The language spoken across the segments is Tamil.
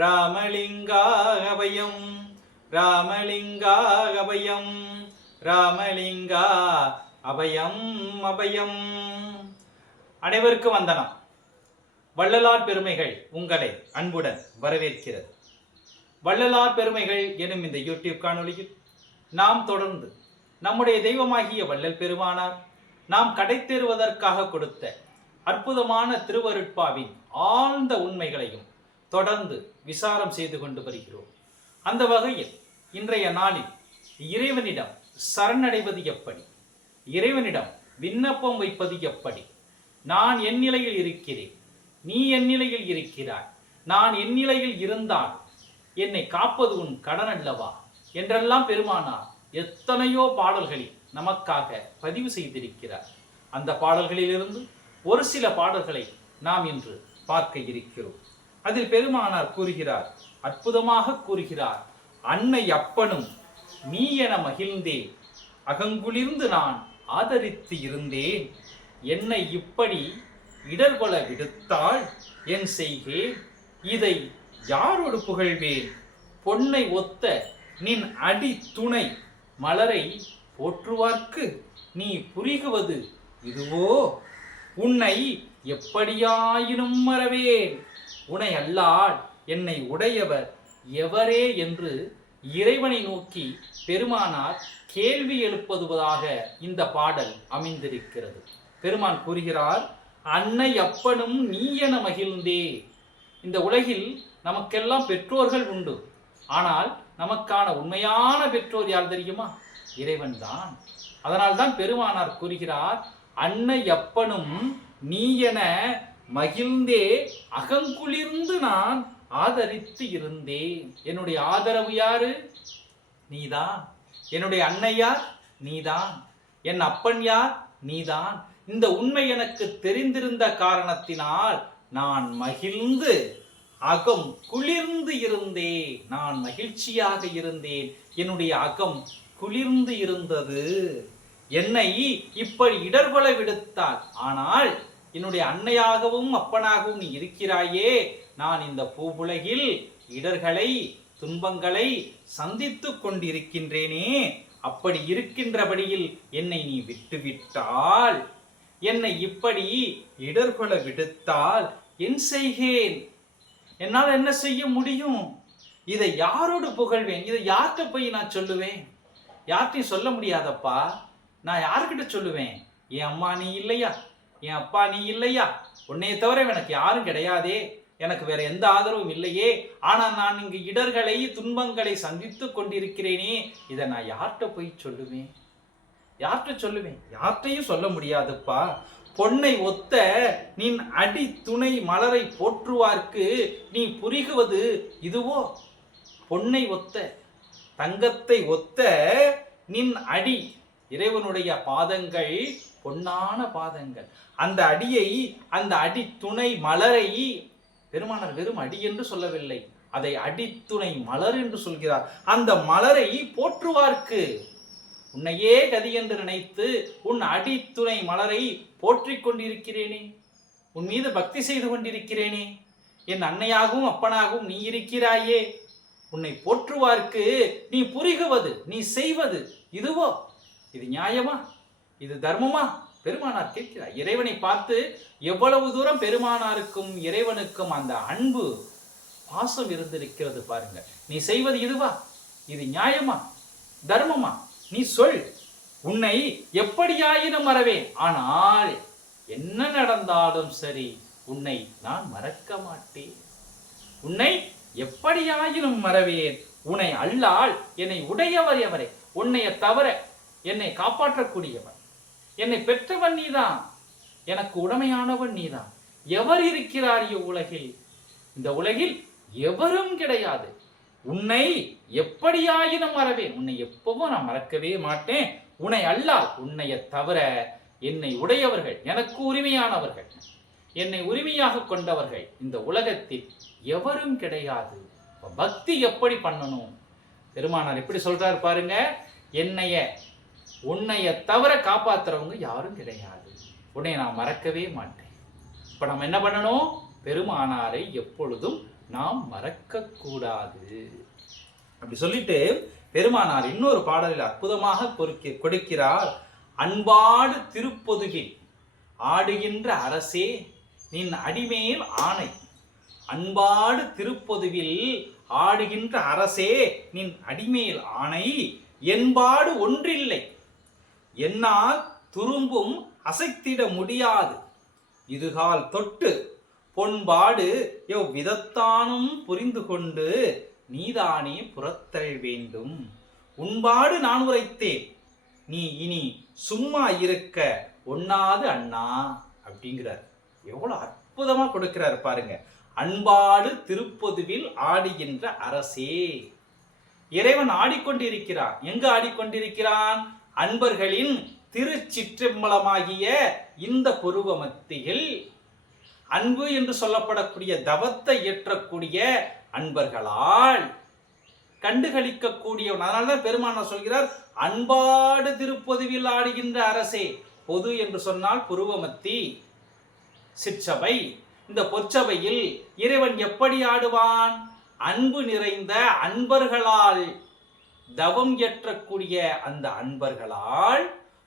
ராமலிங்கா அபயம் ராமலிங்கா அபயம் ராமலிங்கா அபயம் அபயம். அனைவருக்கும் வந்தனம். வள்ளலார் பெருமைகள் உங்களை அன்புடன் வரவேற்கிறது. வள்ளலார் பெருமைகள் எனும் இந்த யூடியூப் காணொளியில் நாம் தொடர்ந்து நம்முடைய தெய்வமாகிய வள்ளல் பெருமானார் நாம் கடைத்தேறுவதற்காக கொடுத்த அற்புதமான திருவருட்பாவின் ஆழ்ந்த உண்மைகளையும் தொடர்ந்து விசாரம் செய்து கொண்டு வருகிறோம். அந்த வகையில் இன்றைய நாளில் இறைவனிடம் சரணடைவது எப்படி? இறைவனிடம் விண்ணப்பம் வைப்பது எப்படி? நான் என் நிலையில் இருக்கிறேன். நீ என் நிலையில் இருக்கிறாய். நான் என் நிலையில் இருந்தால் என்னை காப்பது உன் கடன் அல்லவா? என்றெல்லாம் பெருமானார் எத்தனையோ பாடல்களில் நமக்காக பதிவு செய்திருக்கிறார். அந்த பாடல்களிலிருந்து ஒரு சில பாடல்களை நாம் இன்று பார்க்க இருக்கிறோம். அதில் பெருமானார் கூறுகிறார் அற்புதமாக கூறுகிறார் அன்னை அப்பனும் நீ என மகிழ்ந்தே அகங்குளிர்ந்து நான் ஆதரித்து இருந்தேன் என்னை இப்படி இடர்பல விடுத்தால் என் செய்கேன் இதை யாரோடு புகழ்வேன்? பொன்னை ஒத்த நின் அடி துணை மலரை போற்றுவார்க்கு நீ புரிகுவது இதுவோ? உன்னை எப்படியாயினும் மறவேன். உனை அல்லால் என்னை உடையவர் எவரே என்று இறைவனை நோக்கி பெருமானார் கேள்வி எழுப்பதுவதாக இந்த பாடல் அமைந்திருக்கிறது. பெருமான் கூறுகிறார் அன்னை அப்பனும் நீ என மகிழ்ந்தே. இந்த உலகில் நமக்கெல்லாம் பெற்றோர்கள் உண்டு. ஆனால் நமக்கான உண்மையான பெற்றோர் யார் தெரியுமா? இறைவன்தான் அதனால்தான் பெருமானார் கூறுகிறார் அன்னை அப்பனும் நீ என மகிழ்ந்தே அகங்குளிர்ந்து நான் ஆதரித்து இருந்தேன். என்னுடைய ஆதரவு யாரு? நீதான். என்னுடைய அன்னையார்? நீதான். என் அப்பன் யார்? நீதான். இந்த உண்மை எனக்கு தெரிந்திருந்த காரணத்தினால் நான் மகிழ்ந்து அகம் குளிர்ந்து இருந்தேன். நான் மகிழ்ச்சியாக இருந்தேன். என்னுடைய அகம் குளிர்ந்து இருந்தது. என்னை இப்படி இடர்பல விடுத்தாள் ஆனால் என்னுடைய அன்னையாகவும் அப்பனாகவும் நீ இருக்கிறாயே. நான் இந்த பூவுலகில் இடர்களை துன்பங்களை சந்தித்து கொண்டிருக்கின்றேனே. அப்படி இருக்கின்றபடியில் என்னை நீ விட்டுவிட்டால் என்னை இப்படி இடர்கொல விடுத்தால் என் செய்கேன். என்னால் என்ன செய்ய முடியும்? இதை யாரோடு புகழ்வேன்? இதை யார்கிட்ட போய் நான் சொல்லுவேன்? யார்கிட்டையும் சொல்ல முடியாதப்பா. நான் யார்கிட்ட சொல்லுவேன்? என் அம்மா நீ இல்லையா? என் அப்பா நீ இல்லையா? உன்னைய தவிர எனக்கு யாரும் கிடையாதே. எனக்கு வேற எந்த ஆதரவும் இல்லையே. ஆனா நான் இங்கு இடர்களை துன்பங்களை சந்தித்து கொண்டிருக்கிறேனே. இதை நான் யார்கிட்ட போய் சொல்லுவேன்? யார்கிட்ட சொல்லுவேன்? யார்கிட்டையும் சொல்ல முடியாதுப்பா. பொன்னை ஒத்த நின் அடி துணை மலரை போற்றுவார்க்கு நீ புரிகுவது இதுவோ? பொன்னை ஒத்த தங்கத்தை ஒத்த நின் அடி இறைவனுடைய பாதங்கள் பொன்னான பாதங்கள். அந்த அடியை அந்த அடி துணை மலரை பெருமானார் வெறும் அடி என்று சொல்லவில்லை. அதை அடித்துணை மலர் என்று சொல்கிறார். அந்த மலரை போற்றுவார்க்கு. உன்னையே கதி என்று நினைத்து உன் அடித்துணை மலரை போற்றிக் கொண்டிருக்கிறேனே. உன் மீது பக்தி செய்து கொண்டிருக்கிறேனே. என் அன்னையாகவும் அப்பனாகவும் நீ இருக்கிறாயே. உன்னை போற்றுவார்க்கு. நீ புரிகுவது நீ செய்வது இதுவோ? இது நியாயமா? இது தர்மமா? பெருமானார் கேட்கிறார். இறைவனை பார்த்து எவ்வளவு தூரம் பெருமானாருக்கும் இறைவனுக்கும் அந்த அன்பு பாசம் இருந்திருக்கிறது பாருங்க நீ செய்வது இதுவா? இது நியாயமா? தர்மமா? நீ சொல். உன்னை எப்படியாயினும் மறவேன். ஆனால் என்ன நடந்தாலும் சரி உன்னை நான் மறக்க மாட்டேன். உன்னை எப்படியாயினும் மறவேன். உன்னை அல்லால் என்னை உடையவர் எவரே? உன்னைய தவிர என்னை காப்பாற்றக்கூடியவன். என்னை பெற்றவன் நீதான். எனக்கு உடமையானவன் நீதான். எவர் இருக்கிறார் இவ்வுலகில் இந்த உலகில் எவரும் கிடையாது. உன்னை எப்படியாயினும் மறவேன். உன்னை எப்பவும் நான் மறக்கவே மாட்டேன். உன்னை அல்லால் உன்னைய தவிர என்னை உடையவர்கள் எனக்கு உரிமையானவர்கள் என்னை உரிமையாக கொண்டவர்கள் இந்த உலகத்தில் எவரும் கிடையாது. பக்தி எப்படி பண்ணணும்? பெருமானார் எப்படி சொல்றார் பாருங்க என்னைய உன்னைய தவிர காப்பாத்துறவங்க யாரும் கிடையாது. உன்னை நான் மறக்கவே மாட்டேன். இப்ப நம்ம என்ன பண்ணணும்? பெருமானாரை எப்பொழுதும் நாம் மறக்க கூடாது. அப்படி சொல்லிட்டு பெருமானார் இன்னொரு பாடலில் அற்புதமாக கொடுக்க கொடுக்கிறார். அன்பாடு திருப்பொதுகில் ஆடுகின்ற அரசே நின் அடிமேல் ஆணை அன்பாடு திருப்பொதுவில் ஆடுகின்ற அரசே நின் அடிமேல் ஆணை என்பாடு ஒன்றில்லை. என்னால் துரும்பும் அசைத்திட முடியாது. இதுகால் தொட்டு பொன்பாடு எவ் விதத்தானும் புரிந்து கொண்டு நீதானே புறத்தல் வேண்டும். உன்பாடு நான் உரைத்தேன். நீ இனி சும்மா இருக்க ஒண்ணாது அண்ணா அப்படிங்கிறார். எவ்வளோ அற்புதமாக கொடுக்கிறார் பாருங்க. அன்பாடு திருப்பொதுவில் ஆடுகின்ற அரசே. இறைவன் ஆடிக்கொண்டிருக்கிறான். எங்கு ஆடிக்கொண்டிருக்கிறான்? அன்பர்களின் திருச்சிற்றம்பலமாகிய இந்த புருவ மத்தியில் அன்பு என்று சொல்லப்படக்கூடிய தவத்தை இயற்றக்கூடிய அன்பர்களால் கண்டுகளிக்கக்கூடிய அதனால்தான் பெருமானார் சொல்கிறார் அன்பாடு திருப்பொதுவில் ஆடுகின்ற அரசே பொது என்று சொன்னால் புருவமத்தி சிற்றபை. இந்த பொற்சபையில் இறைவன் எப்படி ஆடுவான்? அன்பு நிறைந்த அன்பர்களால் தவம் ஏற்றக்கூடிய அந்த அன்பர்களால்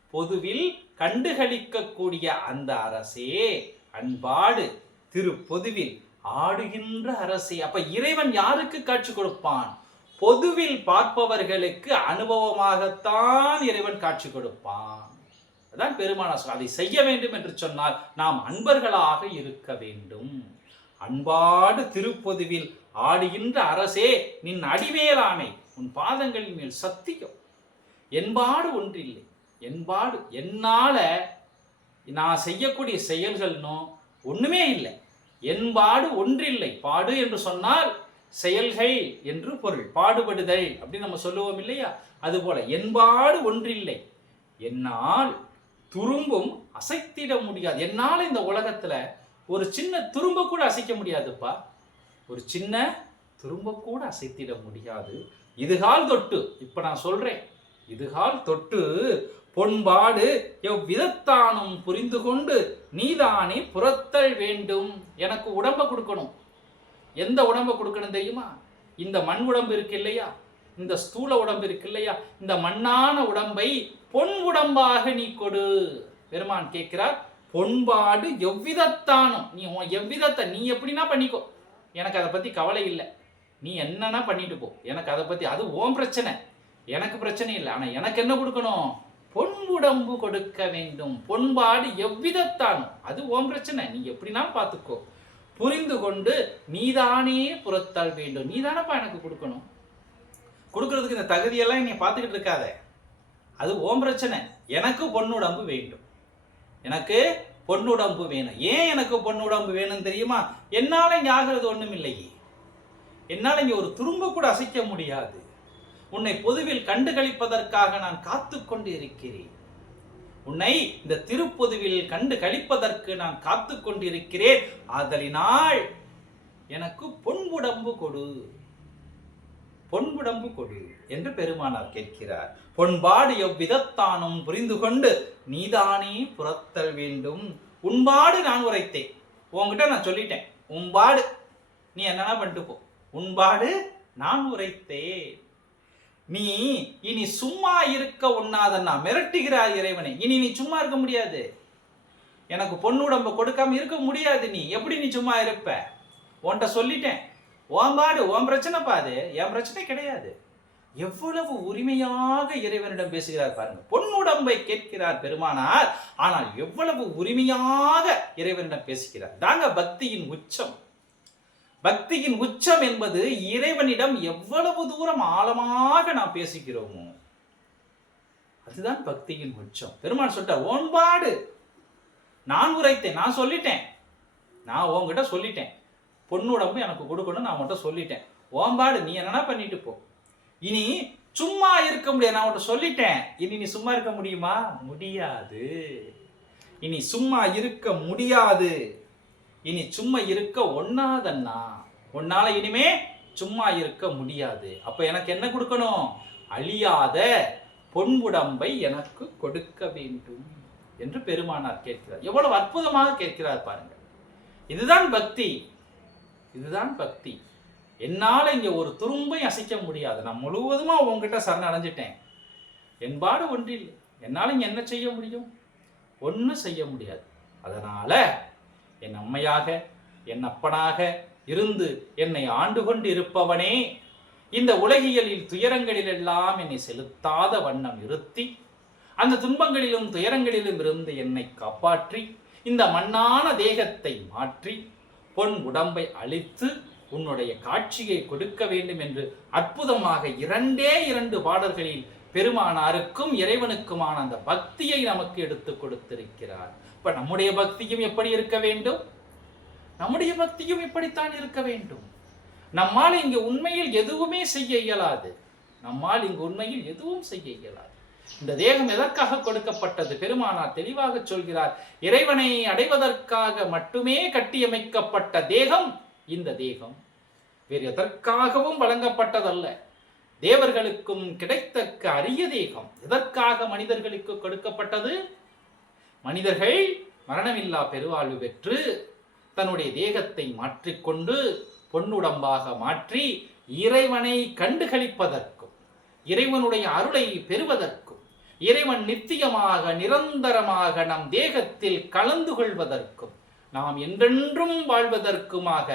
பொதுவில் கண்டுகளிக்கக்கூடிய அந்த அரசே அன்பாடு திரு பொதுவில் ஆடுகின்ற அரசே. அப்ப இறைவன் யாருக்கு காட்சி கொடுப்பான்? பொதுவில் பார்ப்பவர்களுக்கு அனுபவமாகத்தான் இறைவன் காட்சி கொடுப்பான். அதான் பெருமான அதை செய்ய வேண்டும் என்று சொன்னால் நாம் அன்பர்களாக இருக்க வேண்டும். அன்பாடு திருப்பொதுவில் ஆடுகின்ற அரசே நின் அடிவேலானை உன் பாதங்களின் மேல் சத்தியம் என்பாடு ஒன்றில்லை. என்பாடு என்னால் நான் செய்யக்கூடிய செயல்கள்னோ ஒன்றுமே இல்லை. என்பாடு ஒன்றில்லை. பாடு என்று சொன்னால் செயல்கள் என்று பொருள். பாடுபடுதல் அப்படின்னு நம்ம சொல்லுவோம் இல்லையா? அதுபோல என்பாடு ஒன்றில்லை. என்னால் துரும்பும் அசைத்திட முடியாது. என்னால் இந்த உலகத்தில் ஒரு சின்ன துரும்ப கூட அசைக்க முடியாதுப்பா. ஒரு சின்ன திரும்ப கூட அசைத்திட முடியாது. இதுகால் தொட்டு இப்ப நான் சொல்றேன். இதுகால் தொட்டு பொன்பாடு எவ்விதத்தானும் புரிந்து கொண்டு நீதானே புறத்தல் வேண்டும் எனக்கு உடம்ப கொடுக்கணும். எந்த உடம்ப கொடுக்கணும் தெரியுமா? இந்த மண் உடம்பு இருக்கு இல்லையா? இந்த ஸ்தூல உடம்பு இருக்கு இல்லையா? இந்த மண்ணான உடம்பை பொன் உடம்பாக நீ கொடு. பெருமான் கேட்கிறார் பொன்பாடு எவ்விதத்தானும் நீ உன் எவ்விதத்தை நீ எப்படின்னா பண்ணிக்கோ. எனக்கு அதை பத்தி கவலை இல்லை. நீ என்னன்னா பண்ணிட்டு போ. எனக்கு அதை பத்தி அது ஓம் பிரச்சனை. எனக்கு பிரச்சனை இல்லை. ஆனா எனக்கு என்ன கொடுக்கணும்? பொன் உடம்பு கொடுக்க வேண்டும். பொன்பாடு எவ்விதத்தானும் அது ஓம் பிரச்சனை. நீ எப்படினாலும் பார்த்துக்கோ புரிந்து கொண்டு நீதானே புறத்தால் வேண்டும். நீதானப்பா எனக்கு கொடுக்கணும்? கொடுக்கறதுக்கு இந்த தகுதியெல்லாம் நீ பார்த்துக்கிட்டு இருக்காத. அது ஓம் பிரச்சனை. எனக்கு பொன்னுடம்பு வேண்டும். எனக்கு பொன்னுடம்பு வேணும். ஏன் எனக்கு பொன்னுடம்பு வேணும்னு தெரியுமா? என்னால இங்க ஆகிறது ஒண்ணும் இல்லையே என்னால் இங்கே ஒரு துரும்ப கூட அசைக்க முடியாது. உன்னை பொதுவில் கண்டுகளிப்பதற்காக நான் காத்து கொண்டு இருக்கிறேன். உன்னை இந்த திருப்பொதுவில் கண்டு கழிப்பதற்கு நான் காத்து கொண்டிருக்கிறேன். ஆதலினால் எனக்கு பொன்புடம்பு கொடு. பொன்புடம்பு கொடு என்று பெருமானார் கேட்கிறார். பொன்பாடு எவ்விதத்தானும் புரிந்து கொண்டு நீதானே புறத்தல் வேண்டும். உன்பாடு நான் உரைத்தேன். உன்கிட்ட நான் சொல்லிட்டேன். உன்பாடு நீ என்னென்ன பண்ணிட்டு போ. உன்பாடு நான் உரைத்தேன். நீ இனி சும்மா இருக்க ஒண்ணாதன்னா மிரட்டுகிறாய் இறைவனை. இனி நீ சும்மா இருக்க முடியாது. எனக்கு பொண்ணுடம்ப கொடுக்காம இருக்க முடியாது நீ. எப்படி நீ சும்மா இருப்ப? உன்கிட்ட சொல்லிட்டேன். ஓம்பாடு ஓம் உன் பிரச்சனைப்பா அது என் பிரச்சனை கிடையாது. எவ்வளவு உரிமையாக இறைவனிடம் பேசுகிறார் பாருங்க. பொன்னுடம்பை கேட்கிறார் பெருமானார். ஆனால் எவ்வளவு உரிமையாக இறைவனிடம் பேசுகிறார். தாங்க பக்தியின் உச்சம். பக்தியின் உச்சம் என்பது இறைவனிடம் எவ்வளவு தூரம் ஆழமாக நாம் பேசிக்கிறோமோ அதுதான் பக்தியின் உச்சம். பெருமாள் சொல்லிட்ட ஓன்பாடு நான் உரைத்தேன் நான் சொல்லிட்டேன். நான் உன்கிட்ட சொல்லிட்டேன். பொண்ணுடம்பு எனக்கு கொடுக்கணும் நான் உன்கிட்ட சொல்லிட்டேன். ஓம்பாடு நீ என்னன்னா பண்ணிட்டு போ. இனி சும்மா இருக்க முடியாது நான் உன்கிட்ட சொல்லிட்டேன். இனி நீ சும்மா இருக்க முடியுமா? முடியாது. இனி சும்மா இருக்க முடியாது. இனி சும்மா இருக்க ஒண்ணாதண்ணா. உன்னால இனிமே சும்மா இருக்க முடியாது. அப்ப எனக்கு என்ன கொடுக்கணும்? அழியாத பொன்புடம்பை எனக்கு கொடுக்க வேண்டும் என்று பெருமானார் கேட்கிறார். எவ்வளவு அற்புதமாக கேட்கிறார் பாருங்க இதுதான் பக்தி. இதுதான் பக்தி. என்னால இங்க ஒரு துரும்பை அசைக்க முடியாது. நான் முழுவதுமா உங்ககிட்ட சரண் அடைஞ்சிட்டேன் என்பாடு ஒன்றில்லை. என்னால இங்க என்ன செய்ய முடியும்? ஒன்றும் செய்ய முடியாது. அதனால என் அம்மையாக என் அப்பனாக இருந்து என்னை ஆண்டு கொண்டு இருப்பவனே இந்த உலகியலில் துயரங்களில் எல்லாம் என்னை செலுத்தாத வண்ணம் இருத்தி அந்த துன்பங்களிலும் துயரங்களிலும் இருந்து என்னை காப்பாற்றி இந்த மண்ணான தேகத்தை மாற்றி பொன் உடம்பை அழித்து உன்னுடைய காட்சியை கொடுக்க வேண்டும் என்று அற்புதமாக இரண்டே இரண்டு பாடல்களில் பெருமானாருக்கும் இறைவனுக்குமான அந்த பக்தியை நமக்கு எடுத்து கொடுத்திருக்கிறார். இப்ப நம்முடைய பக்தியும் எப்படி இருக்க வேண்டும்? நம்முடைய பக்தியும் இப்படித்தான் இருக்க வேண்டும். நம்மால் இங்கு உண்மையில் எதுவுமே செய்ய இயலாது. நம்மால் இங்கு உண்மையில் எதுவும் செய்ய இயலாது. இந்த தேகம் எதற்காக கொடுக்கப்பட்டது? பெருமானார் தெளிவாக சொல்கிறார் இறைவனை அடைவதற்காக மட்டுமே கட்டியமைக்கப்பட்ட தேகம் இந்த தேகம். வேறு எதற்காகவும் வழங்கப்பட்டதல்ல. தேவர்களுக்கும் கிடைத்தக்க அரிய தேகம். எதற்காக மனிதர்களுக்கு கொடுக்கப்பட்டது? மனிதர்கள் மரணமில்லா பெருவாழ்வு பெற்று தன்னுடைய தேகத்தை மாற்றிக்கொண்டு பொன்னுடம்பாக மாற்றி இறைவனை கண்டுகளிப்பதற்கும் இறைவனுடைய அருளை பெறுவதற்கும் இறைவன் நித்தியமாக நிரந்தரமாக நம் தேகத்தில் கலந்து கொள்வதற்கும் நாம் என்றென்றும் வாழ்வதற்குமாக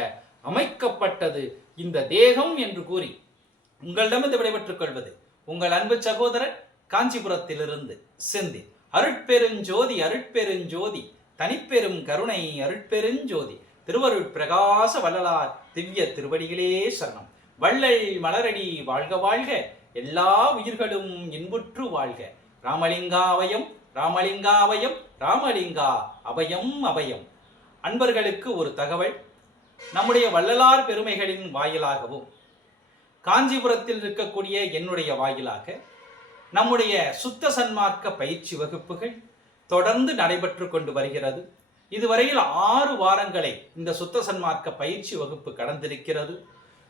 அமைக்கப்பட்டது இந்த தேகம் என்று கூறி உங்களிடமிருந்து விடைபெற்றுக் கொள்வது உங்கள் அன்பு சகோதரன் காஞ்சிபுரத்திலிருந்து செந்தில். அருட்பெருஞ்சோதி அருட்பெருஞ்சோதி தனிப்பெரும் கருணை அருட்பெருஞ்சோதி திருவருட் பிரகாச வள்ளலார் திவ்ய திருவடிகளே சரணம். வள்ளல் மலரடி வாழ்க வாழ்க எல்லா உயிர்களும் இன்புற்று வாழ்க. ராமலிங்கா அவயம் ராமலிங்கா அவயம் ராமலிங்கா அபயம் அபயம் அன்பர்களுக்கு ஒரு தகவல் நம்முடைய வள்ளலார் பெருமைகளின் வாயிலாகவும் காஞ்சிபுரத்தில் இருக்கக்கூடிய என்னுடைய வாயிலாக நம்முடைய சுத்த சன்மார்க்க பயிற்சி வகுப்புகள் தொடர்ந்து நடைபெற்று கொண்டு வருகிறது. இதுவரையில் ஆறு வாரங்களை இந்த சுத்த சன்மார்க்க பயிற்சி வகுப்பு கடந்திருக்கிறது.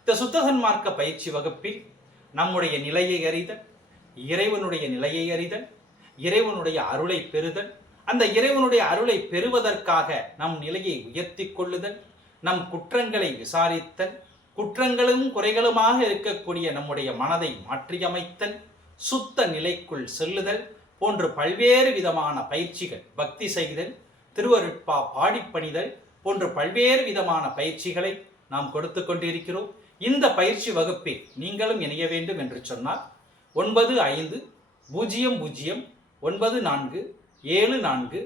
இந்த சுத்த சன்மார்க்க பயிற்சி வகுப்பில் நம்முடைய நிலையை அறிதல் இறைவனுடைய நிலையை அறிதல் இறைவனுடைய அருளை பெறுதல் அந்த இறைவனுடைய அருளை பெறுவதற்காக நம் நிலையை உயர்த்தி கொள்ளுதல் நம் குற்றங்களை விசாரித்தல் குற்றங்களும் குறைகளுமாக இருக்கக்கூடிய நம்முடைய மனதை மாற்றியமைத்தல் சுத்த நிலைக்குள் செல்லுதல் போன்று பல்வேறு விதமான பயிற்சிகள் பக்தி செய்தல் திருவருட்பா பாடிப்பணிதல் போன்று பல்வேறு விதமான பயிற்சிகளை நாம் கொடுத்து கொண்டிருக்கிறோம். இந்த பயிற்சி வகுப்பில் நீங்களும் இணைய வேண்டும் என்று சொன்னால் ஒன்பது ஐந்து பூஜ்ஜியம் பூஜ்ஜியம் ஒன்பது நான்கு ஏழு நான்கு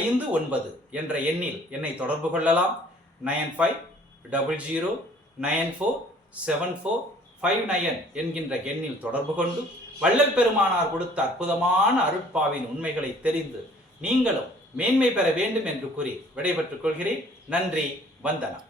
ஐந்து ஒன்பது என்ற எண்ணில் என்னை தொடர்பு கொள்ளலாம். Nine five double zero nine four seven four five nine என்கின்ற எண்ணில் தொடர்பு கொண்டு வள்ளல் பெருமானார் கொடுத்த அற்புதமான அருட்பாவின் உண்மைகளை தெரிந்து நீங்களும் மேன்மை பெற வேண்டும் என்று கூறி விடைபெற்றுக் கொள்கிறேன். நன்றி வந்தனம்.